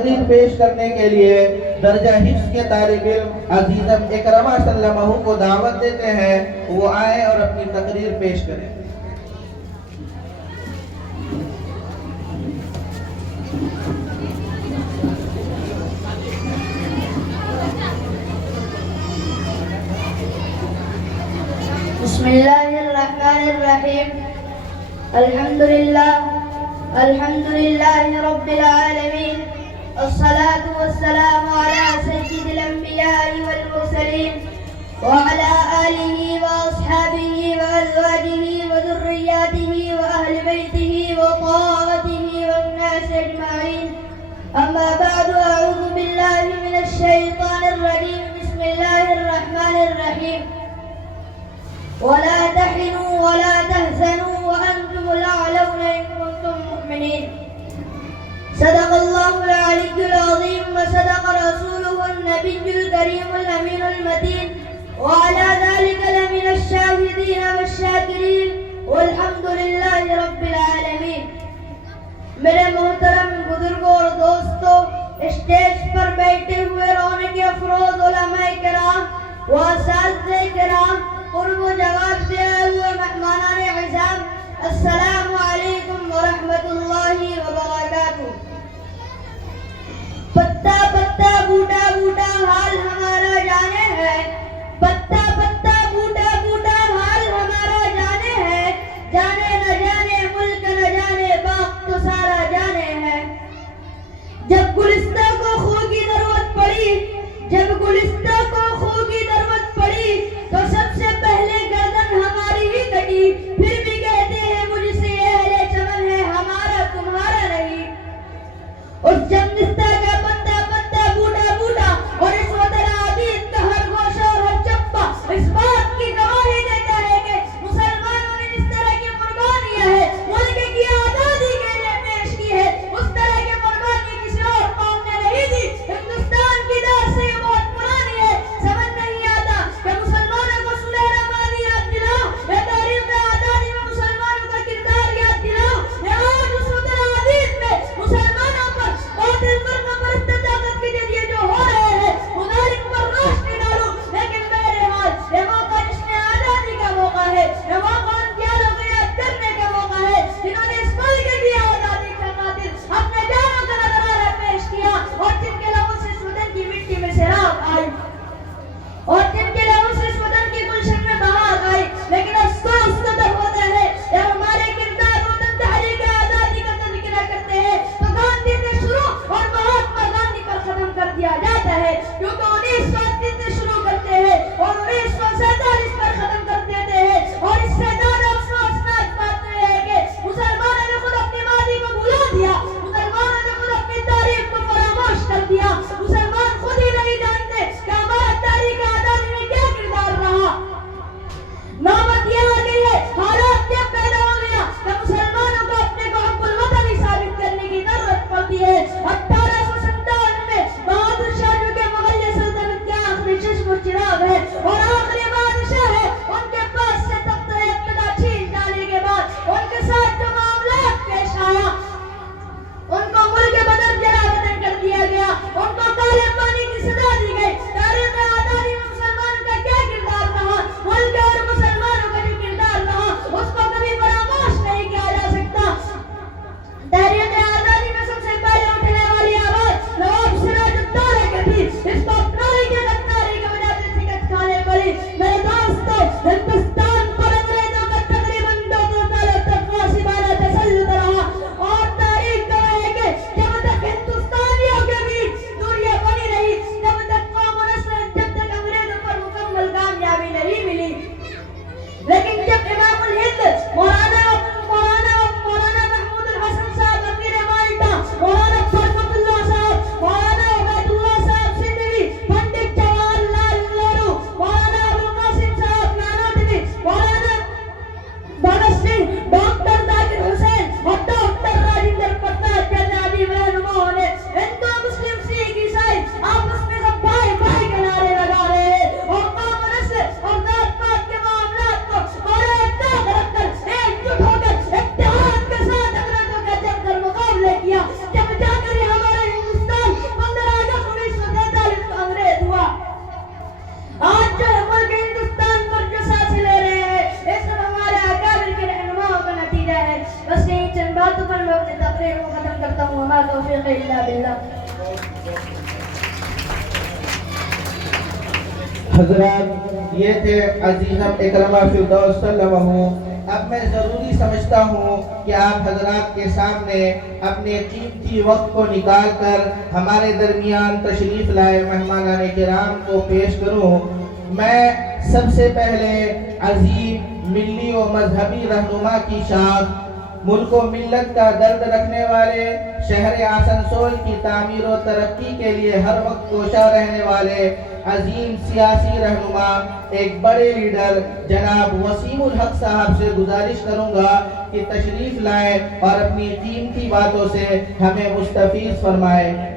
تقریر پیش کرنے کے لیے درجہ حفظ کے طالب علم عزیزم اکرمہ سلمہ کو دعوت دیتے ہیں، وہ آئیں اور اپنی تقریر پیش کریں۔ بسم اللہ الرحمن الرحیم۔ الحمد للہ رب العالمین، الصلاة والسلام على سید الانبیاء والمرسلین وعلى آلہ واصحابہ وازواجہ وذریاتہ واہل بیتہ وطاعتہ والناس اجمعین، اما بعد، اعوذ باللہ من الشیطان الرجیم، بسم اللہ الرحمن الرحیم۔ ولا تحنوا ولا تحزنوا وأنتم الأعلون إن كنتم مؤمنين۔ صدق الله العلي العظيم وصدق رسوله النبي الكريم الأمين المتين، وعلى ذلك لمن الشاهدين والشاكرين، والحمد لله رب العالمين۔ میرے محترم بزرگوں اور دوستوں، اسٹیج پر بیٹھے ہوئے رونق افروز علماء کرام و اساتذہ کرام، قرب و جواب سے آئے ہوئے مہمانان اعظام، السلام علیکم ورحمۃ اللہ وبرکاتہ۔ پتا پتا بوٹا بوٹا حال ہمارا جانے ہے، پتا پتا بوٹا بوٹا حال ہمارا جانے ہے، جانے نہ جانے ملک نہ جانے باغ تو سارا جانے ہے۔ جب گلستہ کو خو کی ضرورت پڑی، جب گلستہ کو خو کی ضرورت پڑی تو سب سے پہلے گردن ہماری ہی کٹی، پھر بھی کہتے ہیں مجھ سے اہل چمن ہے ہمارا تمہارا نہیں۔ اس جمنستہ کا پتا پتا بوٹا بوٹا اور اس وطن عزیز کا ہر گوشہ اور ہر چپا اس بات کی گواہی دیتا ہے کہ مسلمانوں نے جس طرح کی قربانیاں ہے ملک کی آزادی کے لیے پیش کی ہے، اس طرح کی قربانی کسی اور قوم نے نہیں دی۔ ہندوستان کی دار سے یہ بہت پرانی ہے، سمجھ نہیں آتا کہ مسلمانوں کو سنہرا ماضی یاد دلاؤ، یا تاریخ آزادی میں مسلمانوں کا کردار یاد دلاؤ، یا آج اس وطن عزیز میں مسلمانوں پر باطل فرقہ پرست طاقت کے ذریعے جو ہو رہے ہیں مظالم پر روشنی ڈالوں۔ لیکن بہرحال یہ موقع جس میں آزادی کا موقع ہے، یہ موقع ان پیاروں کو یاد کرنے کا موقع ہے جنہوں نے اس ملک کی آزادی کا خاطر اپنے جانوں کا نذرانہ پیش کیا، اور جن کے لہو سے اس وطن کی مٹی میں سیراب آئی، اور جن کے لہو سے اس وطن کی گلشن میں بہار آئی۔ لیکن افسوس کا تب ہوتا ہے کہ ہمارے کردار وطن تحریک آزادی کا تذکرہ کرتے ہیں تو گاندھی سے شروع اور مہاتما گاندھی پر ختم کر دیا جاتا ہے، کیونکہ 1938 سے شروع کرتے ہیں اور 1947 پر ختم کر دیتے ہیں۔ اور اس سے زیادہ افسوسناک بات یہ ہے کہ مسلمانوں نے خود اپنی ماضی کو بھلا دیا، مسلمانوں نے خود اپنی تاریخ کو فراموش کر دیا، مسلمان خود ہی نہیں جانتے کہ ہمارا تاریخ آزادی میں کیا کردار رہا۔ نوبت یہ آ گئی ہے، حالات یہ پیدا ہو گیا کہ مسلمانوں کو اپنے کو حب الوطن ہی ثابت کرنے کی ضرورت پڑتی ہے۔ 1857 میں بہادر شاہ جو کہ مغلیہ سلطنت باللہ. حضرات یہ تھے عزیزم اکرمہ فردوس صلی اللہ علیہ وسلم. اب میں ضروری سمجھتا ہوں کہ آپ حضرات کے سامنے اپنے قیمتی وقت کو نکال کر ہمارے درمیان تشریف لائے مہمانان کرام کو پیش کروں. میں سب سے پہلے عظیم ملی و مذہبی رہنما کی شاخ، ملک و ملت کا درد رکھنے والے، شہر آسنسول کی تعمیر و ترقی کے لیے ہر وقت کوشاں رہنے والے عظیم سیاسی رہنما، ایک بڑے لیڈر جناب وسیم الحق صاحب سے گزارش کروں گا کہ تشریف لائیں اور اپنی قیمتی باتوں سے ہمیں مستفیض فرمائیں.